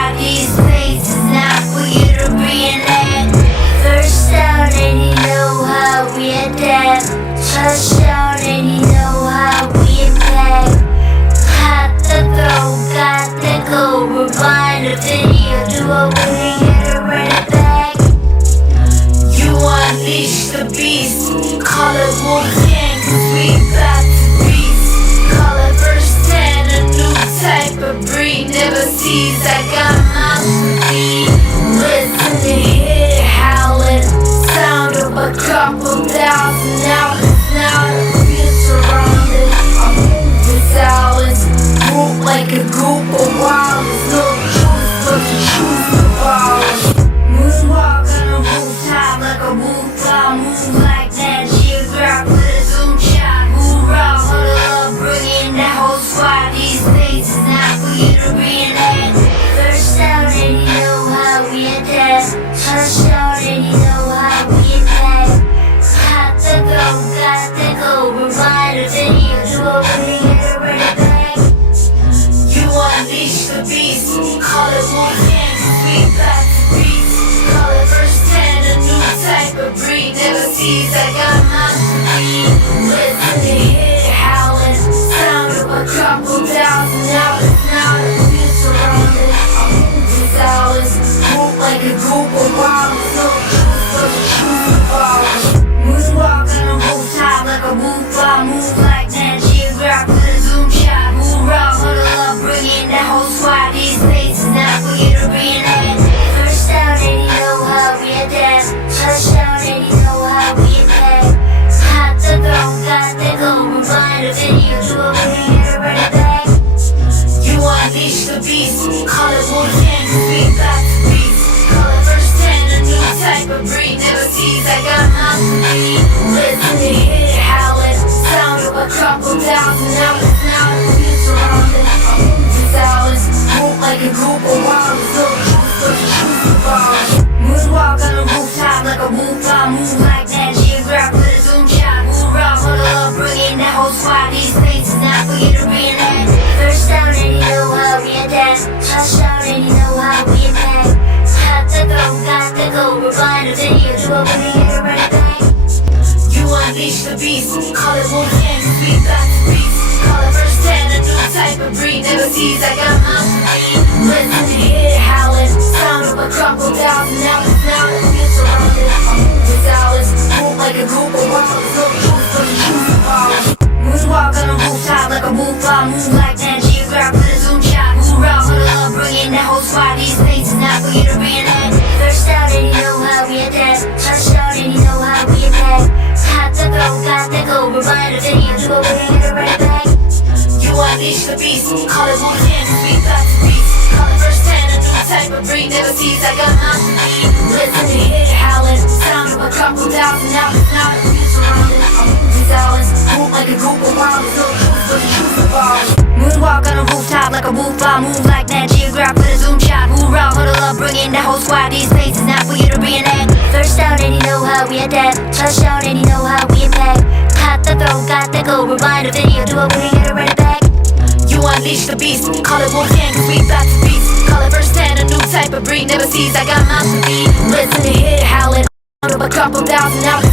why these places not for you to reenact. First out and you know how we adapt. Touchdown and you know how we impact. Hot the throw, got the go. Rewind the video, do a winning hit and run it back. You unleash the beast, call it Wolfgang, 'cause we back to beast. Call it verse 10, a new type of breed. Never sees, I got my speed. Listen to hit, howling. Sound of a couple thousand hours. Now I feel surrounded. I move in silence, move like a group of wild. There's no truth but the truth abolished. Moonwalk on a rooftop like a wolf. I move like that geograph with a zoom shot. Hoorah, huddle up, bring in that whole squad. These faces not for you to reenact. First out and you know how we adapt. Touchdown and you know how we impact. Hot the go, got the go. Rewind the video, do a winning hit and run it back. You unleash the beast, call it Wolfgang, 'cause we back to beast. Call it verse 10, a new type of breed. Never sees, I got my speed. Listen to hit, howling. Sound of a couple thousand hours. Now I feel surrounded. I move in silence, move like a group of wild. No truth but the truth abolished. Moonwalk on a rooftop like a wolf. I move like that geograph with a zoom shot. Hoorah, huddle up, bring in that whole squad. These faces not for you to reenact. First out and you know how we adapt. Touchdown and you know how we impact. Hot the throne, got the go. Rewind the video, do a winning hit and run it back. You unleash the beast, call it Wolfgang, 'cause we back to beast. Call it verse 10, a new type of breed. Never sees, I got my speed. Listen to hit, howling. Sound of a couple thousand hours. Now I feel surrounded. I move in silence, move like a group of wild. There's no truth but the truth abolished. Moonwalk on a rooftop like a wolf. I move like that geograph with a zoom shot. Hoorah, huddle up, bring in that whole squad. These faces not for you to reenact. First down and you know how we adapt. Touchdown and you know how we impact. Hot the throw, got the go. Rewind the video, do a winning hit and run it back. You unleash the beast, call it Wolfgang, 'cause we back to beast. Call it verse 10, a new type of breed. Never sees, I got my speed. Listen to hit, howling. Sound of a couple thousand hours. Now I feel surrounded. I move in silence, move like a group of wild. No truth but the truth abolished. Moonwalk on a rooftop like a wolf. I move like that geograph with a zoom shot. Hoorah, huddle up, bring in that whole squad. These faces not for you to reenact. First out and you know how we adapt. Touchdown and you know how we impact. Hot the throw, got the go. Rewind the video, do a winning hit and run it back. You unleash the beast, call it Wolfgang, 'cause we back to beast. Call it verse 10, a new type of breed. Never sees, I got my speed. Listen to hit, howling. Sound of a couple thousand hours. Now I feel surrounded. I move in silence, move like a group of wild. There's no truth but the truth abolished. Moonwalk on a rooftop like a wolf. I move like that geograph with a zoom shot. Hoorah, huddle up, bring in that whole squad. These faces not for you to reenact. First out and you know how we adapt. Touchdown and you know how we impact. Hot the throw, got the go. Rewind the video, do a winning hit and run it back. You unleash the beast, call it Wolfgang, 'cause we back to beast. Call it verse 10, a new type of breed. Never sees, I got my speed. Listen to hit, howling. Sound of a couple thousand hours.